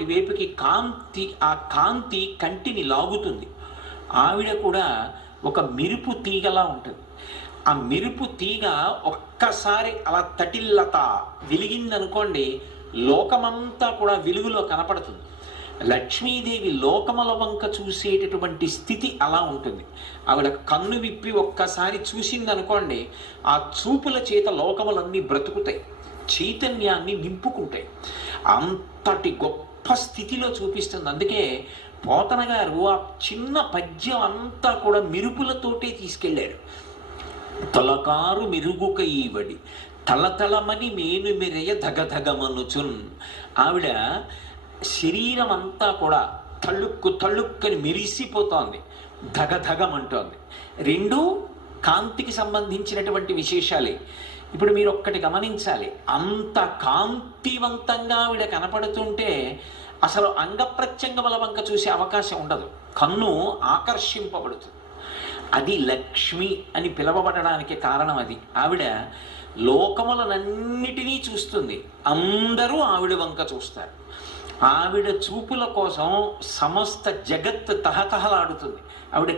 వైపుకి కాంతి, ఆ కాంతి కంటిని లాగుతుంది. ఆవిడ కూడా ఒక మెరుపు తీగలా ఉంటుంది. ఆ మెరుపు తీగ ఒక్కసారి అలా తటిల్లత వెలిగిందనుకోండి, లోకమంతా కూడా వెలుగులో కనపడుతుంది. లక్ష్మీదేవి లోకముల వంక చూసేటటువంటి స్థితి అలా ఉంటుంది. ఆవిడ కన్ను విప్పి ఒక్కసారి చూసిందనుకోండి, ఆ చూపుల చేత లోకములన్నీ బ్రతుకుతాయి, చైతన్యాన్ని నింపుకుంటాయి. అంతటి గొప్ప స్థితిలో చూపిస్తుంది. అందుకే పోతన గారు ఆ చిన్న పద్యం అంతా కూడా మెరుపులతోటే తీసుకెళ్ళారు. తొలకారు మెరుగుక ఈవడి తలతలమని మేను మెరయ ధగధగమనుచున్. ఆవిడ శరీరం అంతా కూడా తళుక్కు తళుక్కని మెరిసిపోతోంది, ధగధగమంటోంది. రెండు కాంతికి సంబంధించినటువంటి విశేషాలే. ఇప్పుడు మీరు ఒక్కటి గమనించాలి, అంత కాంతివంతంగా ఆవిడ కనపడుతుంటే అసలు అంగప్రత్యంగముల వంక చూసే అవకాశం ఉండదు, కన్ను ఆకర్షింపబడుతుంది. అది లక్ష్మి అని పిలవబడడానికి కారణం అది. ఆవిడ లోకములనన్నిటినీ చూస్తుంది, అందరూ ఆవిడ వంక చూస్తారు. ఆవిడ చూపుల కోసం సమస్త జగత్ తహతహలాడుతుంది. ఆవిడ